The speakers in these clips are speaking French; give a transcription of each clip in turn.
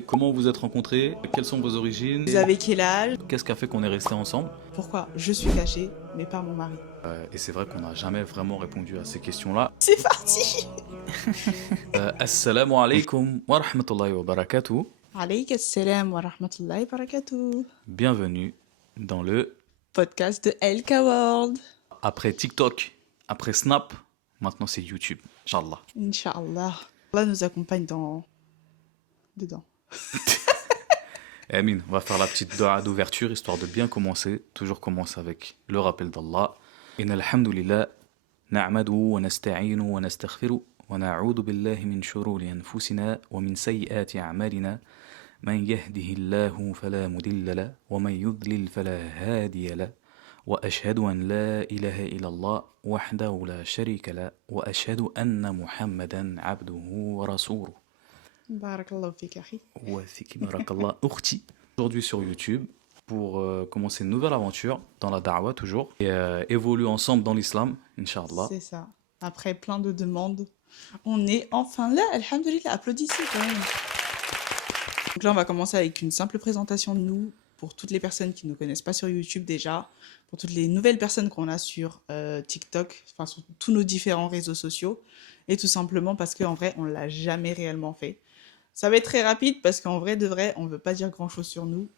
Comment vous êtes rencontrés? Quelles sont vos origines? Vous avez quel âge? Qu'est-ce qui a fait qu'on est restés ensemble? Pourquoi je suis cachée, mais pas mon mari? Et c'est vrai qu'on n'a jamais vraiment répondu à ces questions-là. C'est parti. Assalamu alaikum wa rahmatullahi wa barakatuh. Alayk assalam wa rahmatullahi wa barakatuh. Bienvenue dans le Podcast de LK World. après TikTok, après Snap, maintenant c'est YouTube. Inch'Allah. Inch'Allah. Allah nous accompagne dedans. Amin, on va faire la petite dua d'ouverture histoire de bien commencer. Toujours commencer avec le rappel d'Allah. Inna alhamdulillah, na'madu wa nasta'inu wa nastaghfiru wa na'udhu billahi min shururi anfusina wa min sayyiati a'malina. Man yahdihillahu fala mudilla la wa man yudlil fala hadiya la. Wa ashhadu an la ilaha illallah wahdahu la sharika la wa ashhadu anna Muhammadan abduhu wa rasuluhu. Barakallahu fik, akhi. Ouais, Fiki Barakallah Ukhti. Aujourd'hui sur YouTube pour commencer une nouvelle aventure dans la da'wah toujours et évoluer ensemble dans l'islam, Inch'Allah. C'est ça. Après plein de demandes, on est enfin là. Alhamdulillah, applaudissez quand même. Donc là, on va commencer avec une simple présentation de nous pour toutes les personnes qui ne nous connaissent pas sur YouTube déjà, pour toutes les nouvelles personnes qu'on a sur TikTok, enfin sur tous nos différents réseaux sociaux, et tout simplement parce qu'en vrai, on l'a jamais réellement fait. Ça va être très rapide parce qu'en vrai de vrai, on veut pas dire grand-chose sur nous,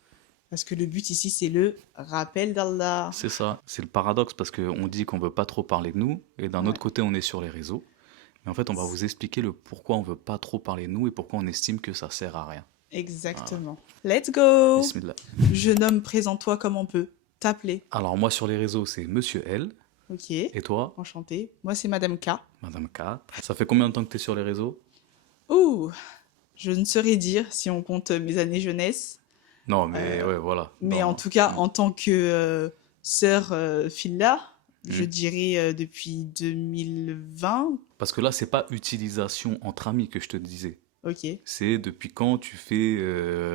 parce que le but ici, c'est le rappel d'Allah. C'est ça, c'est le paradoxe parce qu'on dit qu'on veut pas trop parler de nous et d'un autre Ouais. côté on est sur les réseaux. Mais en fait, on va vous expliquer le pourquoi on veut pas trop parler de nous et pourquoi on estime que ça sert à rien. Exactement. Let's go! Bismillah. Jeune homme, présente-toi comme on peut. T'appeler. Alors moi sur les réseaux, c'est Monsieur L Ok. et toi, Enchanté. Moi, c'est Madame K. Madame K. Ça fait combien de temps que tu es sur les réseaux? Ouh, je ne saurais dire si on compte mes années jeunesse, Non, mais ouais, voilà. mais Dans- en tout cas, en tant que sœur Filla, je Mm. dirais depuis 2020. Parce que là, c'est pas utilisation entre amis que je te disais. Ok. C'est depuis quand tu fais,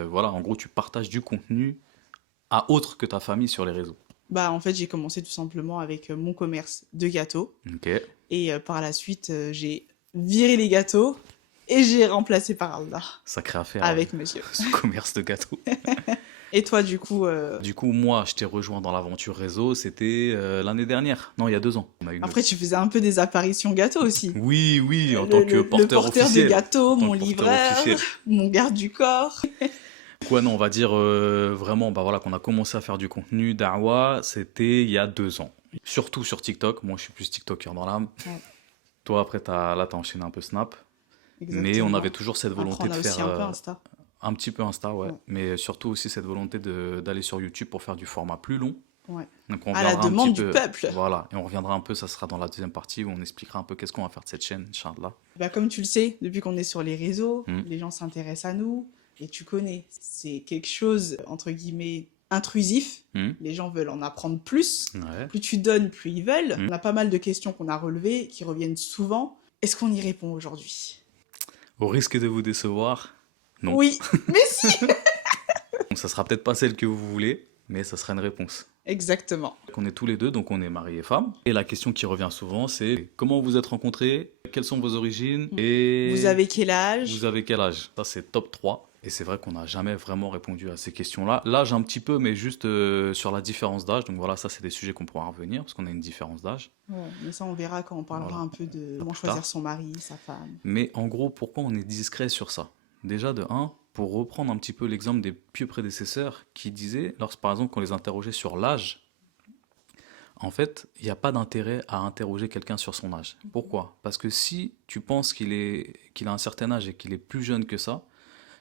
voilà, en gros, tu partages du contenu à autre que ta famille sur les réseaux. Bah, en fait, j'ai commencé tout simplement avec mon commerce de gâteaux. Ok, Et par la suite, j'ai viré les gâteaux et j'ai remplacé par Allah sacrée affaire avec monsieur. ce commerce de gâteaux. Et toi, du coup, Du coup, moi, je t'ai rejoint dans l'aventure réseau, c'était l'année dernière. Non, il y a 2 ans. On a eu après, tu faisais un peu des apparitions gâteaux aussi. Oui, oui, en tant que Le porteur porteur officiel. de gâteaux, En tant mon que porteur livreur, officiel. mon garde du corps. Quoi, non, on va dire vraiment, bah voilà, qu'on a commencé à faire du contenu da'wah, c'était il y a 2 ans. Surtout sur TikTok. Moi, je suis plus TikToker dans l'âme. Ouais. Toi, après, là, t'as enchaîné un peu Snap. Mais on Exactement. avait toujours cette Après, volonté on de a aussi faire un peu Insta. un petit peu Insta, ouais. Ouais. Mais surtout aussi cette volonté d'aller sur YouTube pour faire du format plus long. Ouais. Donc on À la verra un demande petit du peu. peuple. Voilà, et on reviendra un peu, ça sera dans la deuxième partie où on expliquera un peu qu'est-ce qu'on va faire de cette chaîne, Inch'Allah. Bah, comme tu le sais, depuis qu'on est sur les réseaux, Mm. les gens s'intéressent à nous. Et tu connais, c'est quelque chose, entre guillemets, intrusif. Hmm. Les gens veulent en apprendre plus. Ouais. Plus tu donnes, plus ils veulent. Mm. On a pas mal de questions qu'on a relevées, qui reviennent souvent. Est-ce qu'on y répond aujourd'hui? Au risque de vous décevoir, non. Oui, mais si. Donc, ça sera peut-être pas celle que vous voulez, mais ça sera une réponse. Exactement. On est tous les deux, donc on est mari et femme. Et la question qui revient souvent, c'est comment vous êtes rencontrés, quelles sont vos origines et Vous avez quel âge? vous avez quel âge. Ça, c'est top 3. Et c'est vrai qu'on n'a jamais vraiment répondu à ces questions-là. L'âge, un petit peu, mais juste sur la différence d'âge. Donc voilà, ça, c'est des sujets qu'on pourra revenir, parce qu'on a une différence d'âge. Ouais, mais ça, on verra quand on parlera Voilà. un peu de comment Plus tard. choisir son mari, sa femme. Mais en gros, pourquoi on est discret sur ça? Déjà, de un, pour reprendre un petit peu l'exemple des pieux prédécesseurs qui disaient, par exemple, qu'on les interrogeait sur l'âge, en fait, il n'y a pas d'intérêt à interroger quelqu'un sur son âge. Pourquoi? Parce que si tu penses qu'il a un certain âge et qu'il est plus jeune que ça,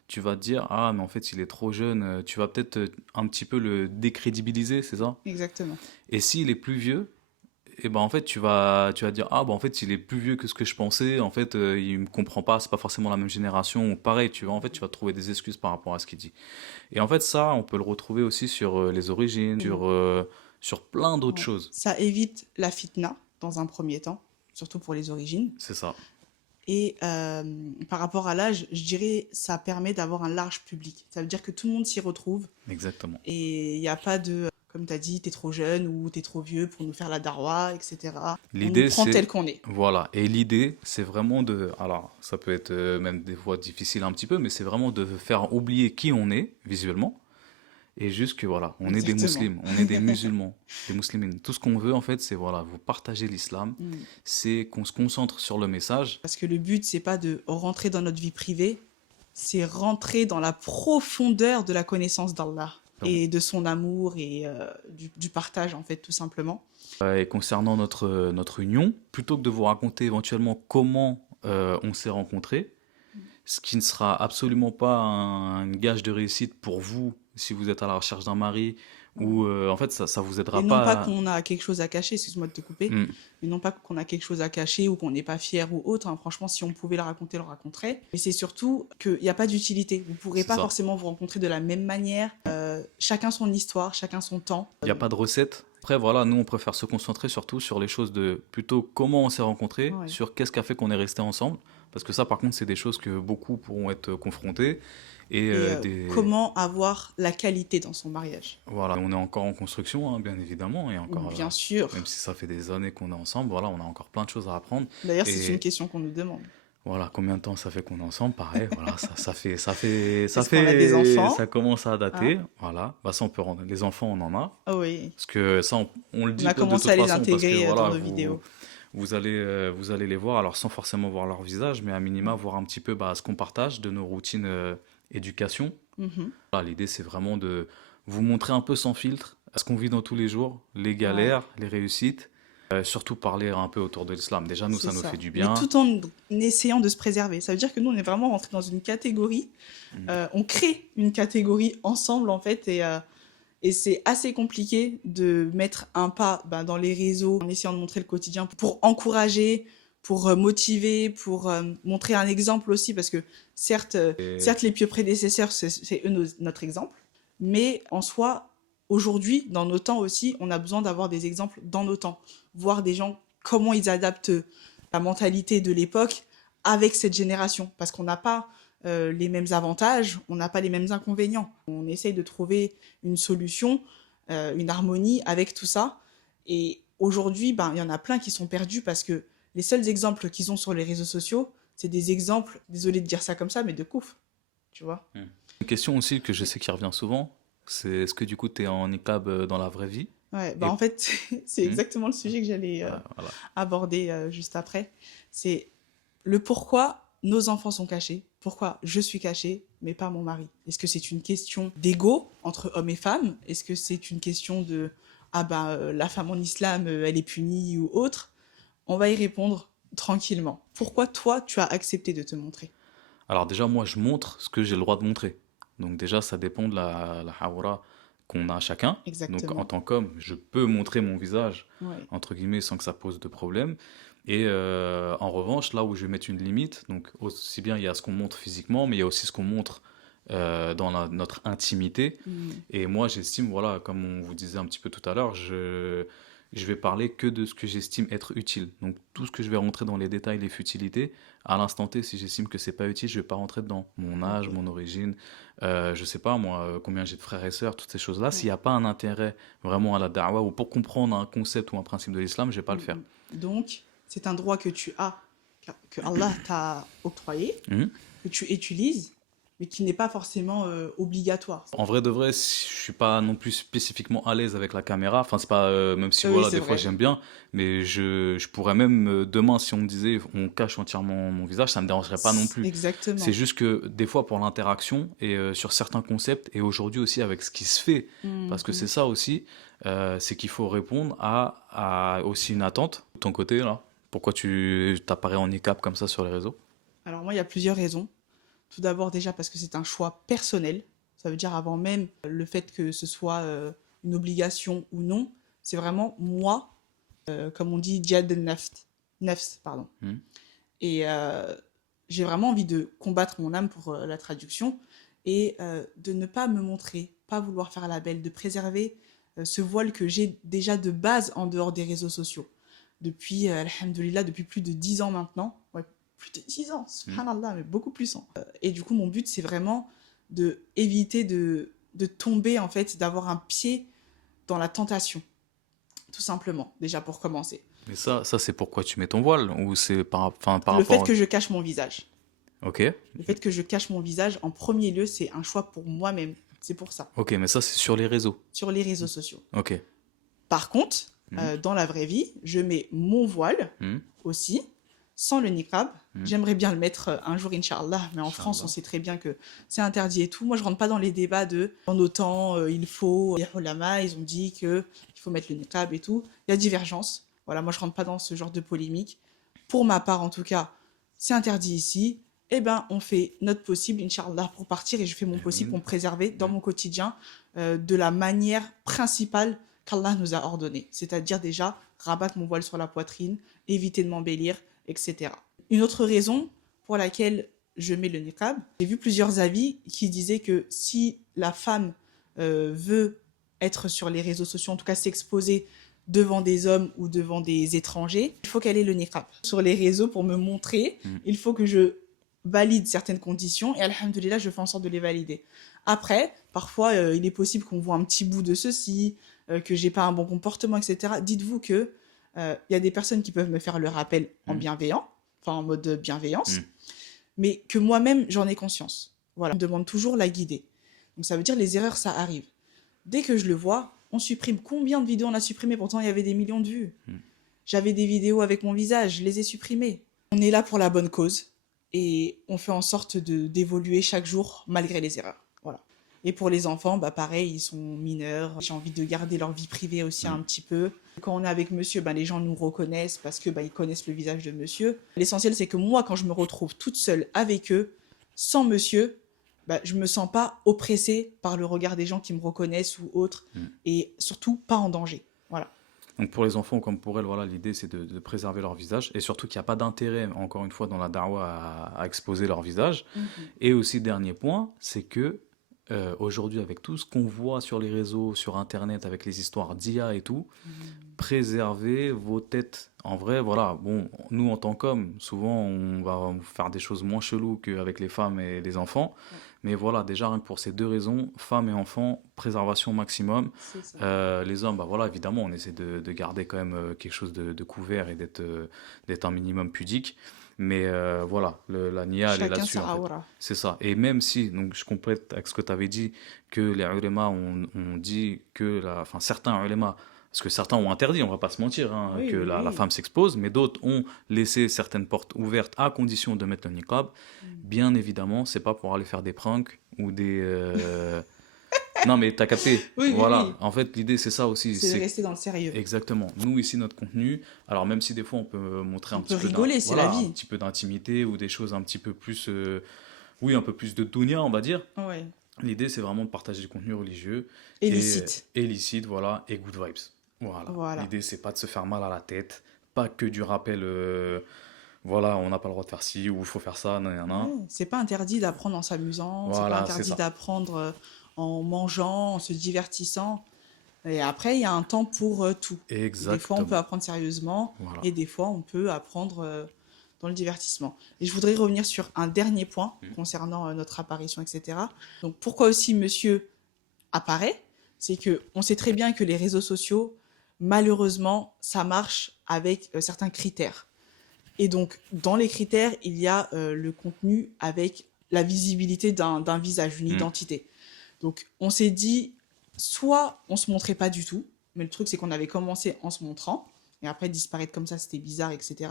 tu vas te dire, ah, mais en fait, il est trop jeune, tu vas peut-être un petit peu le décrédibiliser, c'est ça? Exactement. Et s'il est plus vieux, et ben en fait, tu vas dire, ah, bah en fait, il est plus vieux que ce que je pensais, en fait, il me comprend pas, c'est pas forcément la même génération, ou pareil, en fait, tu vas trouver des excuses par rapport à ce qu'il dit. Et en fait, ça, on peut le retrouver aussi sur les origines, sur plein d'autres Ouais. choses. Ça évite la fitna, dans un premier temps, surtout pour les origines. C'est ça. Et par rapport à l'âge, je dirais ça permet d'avoir un large public. Ça veut dire que tout le monde s'y retrouve Exactement. et il n'y a pas de Comme tu as dit, tu es trop jeune ou tu es trop vieux pour nous faire la darwa, etc. On nous L'idée, prend c'est, tel qu'on est. voilà, et l'idée, c'est vraiment de, alors, ça peut être même des fois difficile un petit peu, mais c'est vraiment de faire oublier qui on est visuellement, et juste que voilà, on est des Exactement. musulmans, on est des musulmans, des muslimines. Tout ce qu'on veut, en fait, c'est voilà, vous partager l'islam, Mm. c'est qu'on se concentre sur le message. Parce que le but, c'est pas de rentrer dans notre vie privée, c'est rentrer dans la profondeur de la connaissance d'Allah et de son amour et du partage, en fait, tout simplement. Et concernant notre union, plutôt que de vous raconter éventuellement comment on s'est rencontrés, ce qui ne sera absolument pas un gage de réussite pour vous si vous êtes à la recherche d'un mari, ou en fait ça vous Et aidera non pas pas à... qu'on a quelque chose à cacher, excuse-moi de te couper, Hmm, mais non pas qu'on a quelque chose à cacher ou qu'on n'est pas fier ou autre, hein. Franchement, si on pouvait le raconter, on le raconterait. Mais c'est surtout qu'il n'y a pas d'utilité. Vous ne pourrez c'est pas ça. forcément vous rencontrer de la même manière. Chacun son histoire, chacun son temps. Il n'y a pas de recette. Après voilà, nous on préfère se concentrer surtout sur les choses de plutôt comment on s'est rencontrés, Ouais. sur qu'est-ce qui a fait qu'on est resté ensemble, parce que ça par contre c'est des choses que beaucoup pourront être confrontés et Et des... comment avoir la qualité dans son mariage. Voilà, on est encore en construction, hein, bien évidemment, et encore, Bien sûr. même si ça fait des années qu'on est ensemble, voilà, on a encore plein de choses à apprendre. D'ailleurs, c'est une Et question qu'on nous demande. voilà, combien de temps ça fait qu'on est ensemble, pareil, voilà, Est-ce qu'on a des enfants? ça commence à Hein? dater, voilà. Bah ça, on peut rendre, les enfants, on en a, Ah oui. parce que ça, on le On dit a de commencé toute à les façon, parce que intégrer dans voilà, nos vidéos. vous allez les voir, alors sans forcément voir leur visage, mais à minima voir un petit peu bah, ce qu'on partage de nos routines éducation. Mhm. Voilà, l'idée, c'est vraiment de vous montrer un peu sans filtre ce qu'on vit dans tous les jours, les Ouais. galères, les réussites, surtout parler un peu autour de l'islam. Déjà, nous, C'est ça nous fait ça. du Mais bien. tout en essayant de se préserver. Ça veut dire que nous, on est vraiment rentré dans une catégorie. Mm. On crée une catégorie ensemble, en fait. Et c'est assez compliqué de mettre un pas dans les réseaux en essayant de montrer le quotidien pour encourager, pour motiver, pour montrer un exemple aussi. Parce que Et certes les pieux prédécesseurs, c'est eux notre exemple. Mais en soi, aujourd'hui, dans nos temps aussi, on a besoin d'avoir des exemples dans nos temps. Voir des gens, comment ils adaptent la mentalité de l'époque avec cette génération. Parce qu'on n'a pas les mêmes avantages, on n'a pas les mêmes inconvénients. On essaye de trouver une solution, une harmonie avec tout ça. Et aujourd'hui, il y en a plein qui sont perdus parce que les seuls exemples qu'ils ont sur les réseaux sociaux, c'est des exemples, désolé de dire ça comme ça, mais de couf, tu vois. une question aussi que je sais qui revient souvent, c'est est-ce que du coup, tu es en niqab dans la vraie vie? Ouais, Et en fait, c'est Hmm, exactement le sujet que j'allais voilà. aborder juste après. C'est le pourquoi nos enfants sont cachés, pourquoi je suis cachée, mais pas mon mari. Est-ce que c'est une question d'ego entre hommes et femmes? Est-ce que c'est une question de la femme en islam, elle est punie ou autre? On va y répondre tranquillement. Pourquoi toi, tu as accepté de te montrer? Alors déjà, moi, je montre ce que j'ai le droit de montrer. Donc déjà, ça dépend de la hawra qu'on a chacun. Donc en Exactement. tant qu'homme, je peux montrer mon visage, Ouais. entre guillemets, sans que ça pose de problème. Et en revanche, là où je vais mettre une limite, donc aussi bien il y a ce qu'on montre physiquement, mais il y a aussi ce qu'on montre dans notre intimité. Mm. Et moi, j'estime, voilà, comme on vous disait un petit peu tout à l'heure, je vais parler que de ce que j'estime être utile. Donc tout ce que je vais rentrer dans les détails, les futilités, à l'instant T, si j'estime que c'est pas utile, je vais pas rentrer dedans. Mon âge, Ok. mon origine, je sais pas moi, combien j'ai de frères et sœurs, toutes ces choses-là. S'il Ouais. n'y a pas un intérêt vraiment à la da'wa ou pour comprendre un concept ou un principe de l'islam, je vais pas le faire. Mm. Donc, c'est un droit que tu as, que Allah t'a octroyé, Mhm. que tu utilises, mais qui n'est pas forcément obligatoire. En vrai de vrai, je suis pas non plus spécifiquement à l'aise avec la caméra. Enfin, c'est pas, même si Oui, voilà, c'est des fois vrai. j'aime bien, mais je pourrais même demain, si on me disait on cache entièrement mon visage, ça me dérangerait pas non plus. C'est Exactement. juste que des fois pour l'interaction et sur certains concepts, et aujourd'hui aussi avec ce qui se fait, parce que c'est Mhm. ça aussi, c'est qu'il faut répondre à aussi une attente de ton côté là. Pourquoi tu t'apparais en niqab comme ça sur les réseaux? Alors moi, il y a plusieurs raisons. Tout d'abord déjà parce que c'est un choix personnel. Ça veut dire avant même le fait que ce soit une obligation ou non, c'est vraiment moi, comme on dit, djihad nafs, pardon. Hmm. Et j'ai vraiment envie de combattre mon âme pour la traduction et de ne pas me montrer, pas vouloir faire la belle, de préserver ce voile que j'ai déjà de base en dehors des réseaux sociaux. Depuis, alhamdoulilah, depuis plus de 10 ans maintenant. Ouais, plus de 10 ans, Hmm. subhanallah, mais beaucoup plus. Hein. Et du coup, mon but, c'est vraiment de éviter de tomber, en fait, d'avoir un pied dans la tentation, tout simplement, déjà pour commencer. Mais ça c'est pourquoi tu mets ton voile ou c'est par Le fait rapport. que je cache mon visage. Ok, Le fait que je cache mon visage, en premier lieu, c'est un choix pour moi-même. C'est pour ça, ok, mais ça c'est sur les réseaux. sur les réseaux sociaux. Ok. Par contre, Mhm. dans la vraie vie, je mets mon voile Mhm. aussi, sans le niqab. Mhm. J'aimerais bien le mettre un jour, Inch'Allah, mais en France, Inch'Allah. on sait très bien que c'est interdit et tout. Moi, je rentre pas dans les débats de en autant il faut. Les ulama, ils ont dit qu'il faut mettre le niqab et tout. Il y a divergence. Voilà, moi, je rentre pas dans ce genre de polémique. Pour ma part, en tout cas, c'est interdit ici. Eh ben, on fait notre possible, Inch'Allah, pour partir et je fais mon possible pour me préserver dans mon quotidien de la manière principale qu'Allah nous a ordonnée. C'est-à-dire déjà rabattre mon voile sur la poitrine, éviter de m'embellir, etc. Une autre raison pour laquelle je mets le niqab, j'ai vu plusieurs avis qui disaient que si la femme veut être sur les réseaux sociaux, en tout cas s'exposer devant des hommes ou devant des étrangers, il faut qu'elle ait le niqab. Sur les réseaux, pour me montrer, il faut que je valide certaines conditions et alhamdoulilah, je fais en sorte de les valider. Après, parfois, il est possible qu'on voit un petit bout de ceci, que j'ai pas un bon comportement, etc. Dites-vous que il y a des personnes qui peuvent me faire le rappel en bienveillant, enfin en mode bienveillance, mais que moi-même, j'en ai conscience. Voilà, on me demande toujours la guider. Donc ça veut dire les erreurs, ça arrive. Dès que je le vois, on supprime. Combien de vidéos on a supprimées? Pourtant, il y avait des millions de vues. J'avais des vidéos avec mon visage, je les ai supprimées. On est là pour la bonne cause et on fait en sorte d'évoluer chaque jour malgré les erreurs. Voilà. Et pour les enfants, bah pareil, ils sont mineurs. J'ai envie de garder leur vie privée aussi un petit peu. Quand on est avec monsieur, bah, les gens nous reconnaissent parce que bah, ils connaissent le visage de monsieur. L'essentiel, c'est que moi, quand je me retrouve toute seule avec eux, sans monsieur, bah, je me sens pas oppressée par le regard des gens qui me reconnaissent ou autres. Et surtout, pas en danger. Voilà. Donc pour les enfants comme pour elles, voilà, l'idée c'est de préserver leur visage et surtout qu'il n'y a pas d'intérêt, encore une fois, dans la dawa à exposer leur visage. Et aussi, dernier point, c'est que aujourd'hui, avec tout ce qu'on voit sur les réseaux, sur Internet, avec les histoires d'IA et tout, préservez vos têtes. En vrai, voilà, bon, nous en tant qu'hommes, souvent on va faire des choses moins cheloues qu'avec les femmes et les enfants. Mais voilà, déjà, rien que pour ces deux raisons, femmes et enfants, préservation maximum. C'est ça. Les hommes, bah voilà, évidemment, on essaie de garder quand même quelque chose de couvert et d'être un minimum pudique. Mais voilà, la nia, elle est Chacun là-dessus, sa en fait. aura. C'est ça. Et même si, donc je complète avec ce que tu avais dit, que les ulémas ont dit que, enfin certains ulémas, parce que certains ont interdit, on va pas se mentir, hein, Oui, que oui, la oui. femme s'expose, mais d'autres ont laissé certaines portes ouvertes à condition de mettre le niqab. Bien évidemment, c'est pas pour aller faire des pranks ou des... Non, mais t'as capté. Oui, oui, Voilà. oui. En fait, l'idée, c'est ça aussi. C'est de C'est rester dans le sérieux. exactement. Nous, ici, notre contenu, alors même si des fois, on peut montrer On un peut petit peu rigoler, c'est la voilà, un vie. petit peu d'intimité ou des choses un petit peu plus... oui, un peu plus de dunya, on va dire. Ouais. L'idée, c'est vraiment de partager du contenu religieux. Et licite. Et licite, voilà, et good vibes. Voilà. Voilà. L'idée, c'est pas de se faire mal à la tête, pas que du rappel, voilà, on n'a pas le droit de faire ci, ou il faut faire ça, nan, nan, nan. Ouais, c'est pas interdit d'apprendre en s'amusant, c'est pas Voilà, c'est interdit ça. d'apprendre en mangeant, en se divertissant. Et après, il y a un temps pour tout. Des fois, on Exactement. peut apprendre sérieusement Voilà. et des fois, on peut apprendre dans le divertissement. Et je voudrais revenir sur un dernier point concernant notre apparition, etc. Donc, pourquoi aussi monsieur apparaît? C'est que on sait très bien que les réseaux sociaux, malheureusement, ça marche avec certains critères. Et donc, dans les critères, il y a le contenu avec la visibilité d'un visage, une identité. Donc, on s'est dit, soit on se montrait pas du tout, mais le truc, c'est qu'on avait commencé en se montrant, et après disparaître comme ça, c'était bizarre, etc.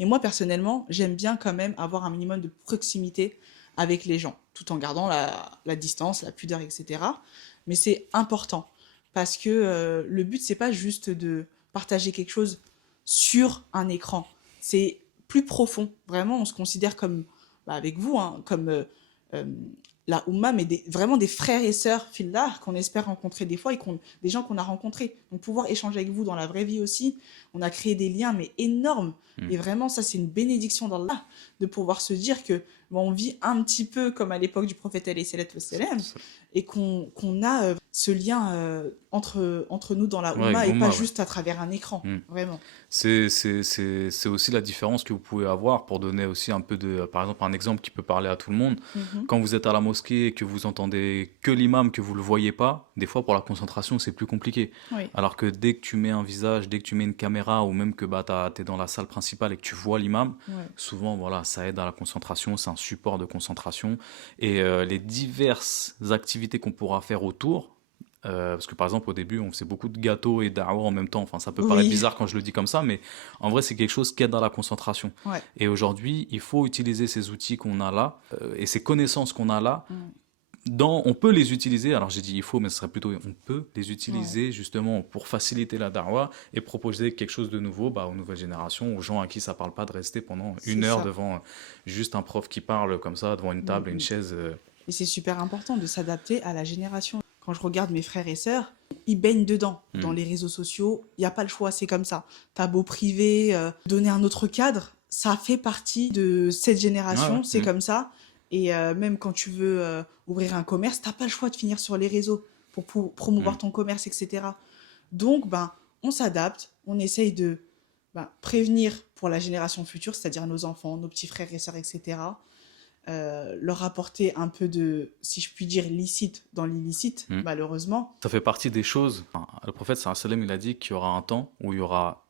Et moi, personnellement, j'aime bien quand même avoir un minimum de proximité avec les gens, tout en gardant la distance, la pudeur, etc. Mais c'est important, parce que le but, c'est pas juste de partager quelque chose sur un écran. C'est plus profond. Vraiment, on se considère comme, bah, avec vous, hein, comme la Oumma, mais vraiment des frères et sœurs, fillah, qu'on espère rencontrer des fois et des gens qu'on a rencontrés. Donc, pouvoir échanger avec vous dans la vraie vie aussi, on a créé des liens, mais énormes. Et vraiment, ça, c'est une bénédiction d'Allah, de pouvoir se dire que on vit un petit peu comme à l'époque du prophète alayhi salatu wassalam, et qu'on a ce lien entre nous dans la Ouais, Oumma, avec et pas l'Oumma, ouais. juste à travers un écran, Mm. vraiment. C'est aussi la différence que vous pouvez avoir pour donner aussi un peu de, par exemple, un exemple qui peut parler à tout le monde. Mhm. Quand vous êtes à la mosquée et que vous entendez que l'imam, que vous le voyez pas, des fois pour la concentration c'est plus compliqué. Oui, Alors que dès que tu mets un visage, dès que tu mets une caméra ou même que bah, t'es dans la salle principale et que tu vois l'imam, ouais. souvent voilà, ça aide à la concentration, c'est un support de concentration. Et les diverses activités qu'on pourra faire autour, parce que par exemple au début on faisait beaucoup de gâteaux et d'arwa en même temps, enfin ça peut paraître Oui, bizarre quand je le dis comme ça, mais en vrai c'est quelque chose qui aide à la concentration. ouais. Et aujourd'hui il faut utiliser ces outils qu'on a là et ces connaissances qu'on a là. Mm. On peut les utiliser, alors j'ai dit il faut, mais ce serait plutôt on peut les Ouais. utiliser justement pour faciliter la darwa et proposer quelque chose de nouveau bah, aux nouvelles générations, aux gens à qui ça parle pas de rester pendant C'est une heure ça. devant juste un prof qui parle comme ça devant une Mm, table et une mm. chaise. Et c'est super important de s'adapter à la génération. Quand je regarde mes frères et sœurs, ils baignent dedans, dans Mm. les réseaux sociaux. Il n'y a pas le choix, c'est comme ça. T'as beau priver, donner un autre cadre, ça fait partie de cette Ouais, ouais. génération, c'est Mm. comme ça. Et même quand tu veux ouvrir un commerce, t'as pas le choix de finir sur les réseaux pour promouvoir Mm. ton commerce, etc. Donc, ben, on s'adapte, on essaye de prévenir pour la génération future, c'est-à-dire nos enfants, nos petits frères et sœurs, etc. Leur apporter un peu de, si je puis dire, licite dans l'illicite, Mm. malheureusement. Ça fait partie des choses. Enfin, le prophète sallam il a dit qu'il y aura un temps où il y aura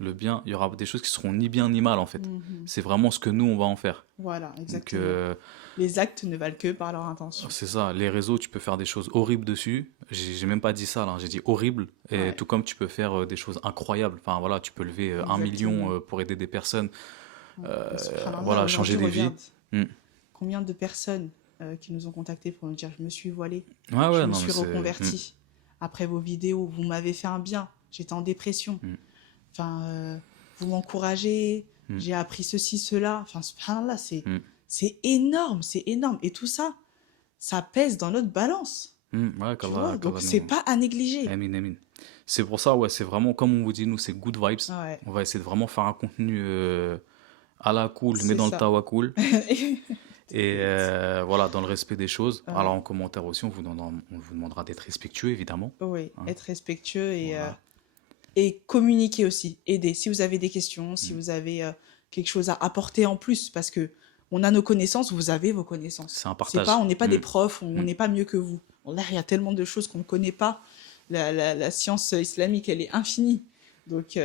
le bien, il y aura des choses qui seront ni bien ni mal en fait. Mhm. C'est vraiment ce que nous on va en faire. Voilà, Donc exactement. Les actes ne valent que par leur intention. c'est ça, les réseaux, tu peux faire des choses horribles dessus. J'ai même pas dit ça là, j'ai dit horrible. Et Ouais, tout comme tu peux faire des choses incroyables. Enfin voilà, tu peux lever 1 million exactement. pour aider des personnes. Ouais. Et subhanallah, Voilà, changer aujourd'hui, des vies. regarde Mm. combien de personnes qui nous ont contactés pour nous dire je me suis voilée, Ouais je ouais, me non mais suis c'est. Mm. reconvertie. Après vos vidéos, vous m'avez fait un bien, j'étais en dépression. Mm. Enfin, vous m'encouragez, Mm. j'ai appris ceci, cela. Enfin, subhanallah, Mm. c'est énorme, c'est énorme. Et tout ça, ça pèse dans notre balance. Mm. Ouais, Tu vois, qu'Allah donc c'est nous. pas à négliger. Amin, amin. C'est pour ça, ouais, c'est vraiment, comme on vous dit, nous, c'est good vibes. Ouais, On va essayer de vraiment faire un contenu à la cool, mais c'est dans le ça. tawakkul. Et voilà, dans le respect des choses. Alors, Ouais. en commentaire aussi, on vous demandera d'être respectueux, évidemment. Oui, Hein. être respectueux Voilà. et communiquer aussi, aider. Si vous avez des questions, si Mm. vous avez quelque chose à apporter en plus, parce que on a nos connaissances, vous avez vos connaissances. C'est un C'est pas, partage. on n'est pas des Mm. profs, on Mm. n'est pas mieux que vous. Là, il y a tellement de choses qu'on ne connaît pas. La science islamique, elle est infinie. Donc,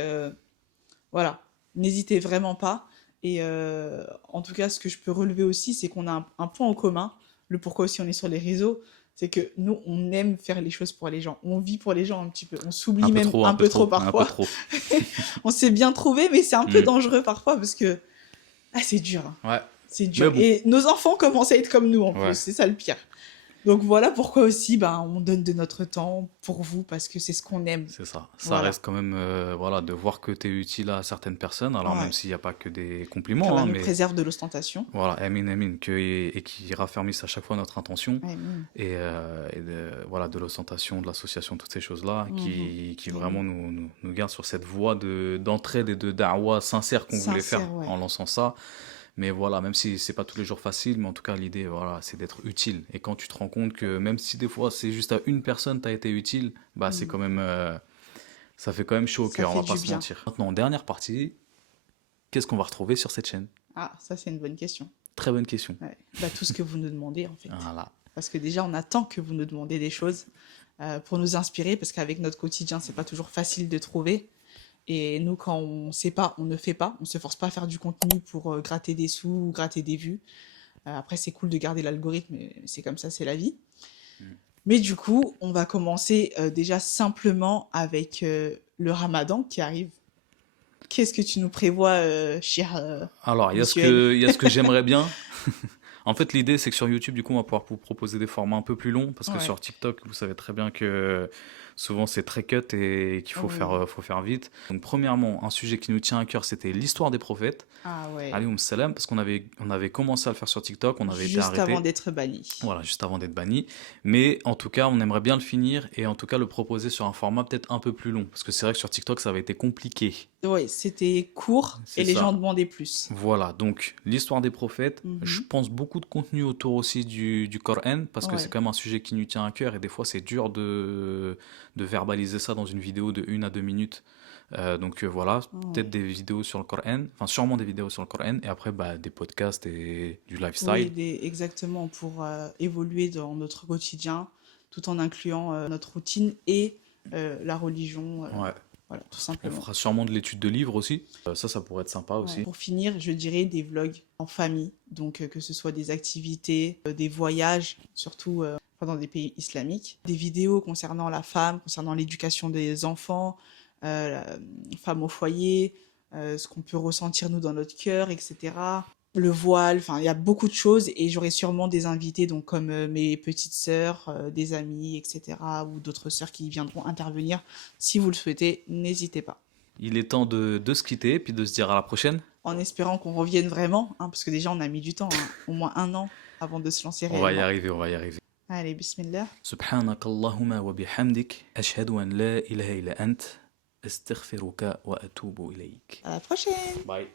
voilà, n'hésitez vraiment pas. Et en tout cas, ce que je peux relever aussi, c'est qu'on a un point en commun. Le pourquoi aussi on est sur les réseaux, c'est que nous, on aime faire les choses pour les gens. On vit pour les gens un petit peu. On Un s'oublie peu même trop, un un peu peu trop trop, un peu parfois. trop. On s'est bien trouvé, mais c'est un peu Mm. dangereux parfois parce que c'est dur, hein. Ouais. C'est Mais dur. bon. Et nos enfants commencent à être comme nous en Ouais. plus, c'est ça le pire. Donc voilà pourquoi aussi on donne de notre temps pour vous parce que c'est ce qu'on aime. C'est ça. Ça Voilà. reste quand même, voilà, de voir que tu es utile à certaines personnes. Alors, Ouais. même s'il n'y a pas que des compliments, Qu'Allah hein, nous mais préserve de l'ostentation. voilà, amin, amin, et qui raffermisse à chaque fois notre intention. Amen. Et, voilà, de l'ostentation, de l'association, toutes ces choses-là, qui Mhm. vraiment nous gardent sur cette voie d'entraide et de da'wa sincère qu'on voulait faire Sincère, ouais. en lançant ça. Mais voilà, même si c'est pas tous les jours facile, mais en tout cas, l'idée, voilà, c'est d'être utile. Et quand tu te rends compte que même si des fois c'est juste à une personne t'as été utile, bah c'est quand même, ça fait quand même chaud au Ça cœur, on fait va pas du se bien. mentir. Maintenant, en dernière partie, qu'est-ce qu'on va retrouver sur cette chaîne? Ah, ça c'est une bonne question. Très bonne question. Ouais. Tout ce que vous nous demandez en fait. Voilà. Parce que déjà, on attend que vous nous demandez des choses pour nous inspirer, parce qu'avec notre quotidien, c'est pas toujours facile de trouver. Et nous, quand on sait pas, on ne fait pas. On se force pas à faire du contenu pour gratter des sous ou gratter des vues. Après, c'est cool de garder l'algorithme, mais c'est comme ça, c'est la vie. Mais du coup, on va commencer déjà simplement avec le Ramadan qui arrive. Qu'est-ce que tu nous prévois, cher Alors, monsieur M? il y a ce que j'aimerais bien. En fait, l'idée, c'est que sur YouTube, du coup, on va pouvoir vous proposer des formats un peu plus longs, parce que Ouais. sur TikTok, vous savez très bien que souvent c'est très cut et qu'il Oui. faut faire vite. Donc, premièrement, un sujet qui nous tient à cœur, c'était l'histoire des prophètes, Ah ouais. alayhum salam, parce on avait commencé à le faire sur TikTok, on avait été Juste avant arrêté. d'être banni. Voilà, juste avant d'être banni. Mais en tout cas, on aimerait bien le finir et en tout cas le proposer sur un format peut-être un peu plus long. Parce que c'est vrai que sur TikTok, ça avait été compliqué. Ouais, c'était court C'est et les gens ça. demandaient plus. Voilà, donc l'histoire des prophètes, je Mhm. pense beaucoup de contenu autour aussi du Coran, parce que c'est Ouais. quand même un sujet qui nous tient à cœur et des fois c'est dur de verbaliser ça dans une vidéo de 1 à 2 minutes. Voilà, peut-être Ouais. des vidéos sur le Coran, enfin sûrement des vidéos sur le Coran et après bah, des podcasts et du Oui, lifestyle. exactement, pour évoluer dans notre quotidien, tout en incluant notre routine et la religion, Ouais. voilà, tout Elle simplement. fera sûrement de l'étude de livres aussi. Ça pourrait être sympa Ouais. aussi. Pour finir, je dirais des vlogs en famille, donc que ce soit des activités, des voyages, surtout dans des pays islamiques, des vidéos concernant la femme, concernant l'éducation des enfants, la femme au foyer, ce qu'on peut ressentir nous dans notre cœur, etc. Le voile, enfin, il y a beaucoup de choses et j'aurai sûrement des invités, donc comme mes petites sœurs, des amis, etc. ou d'autres sœurs qui viendront intervenir. Si vous le souhaitez, n'hésitez pas. Il est temps de se quitter, puis de se dire à la prochaine. En espérant qu'on revienne vraiment, hein, parce que déjà on a mis du temps, hein, au moins 1 an avant de se lancer On va y réellement. arriver, on va y arriver. Allez, bismillah. سبحانك اللهم وبحمدك أشهد أن لا إله إلا أنت أستغفرك وأتوب إليك. À la prochaine. Bye.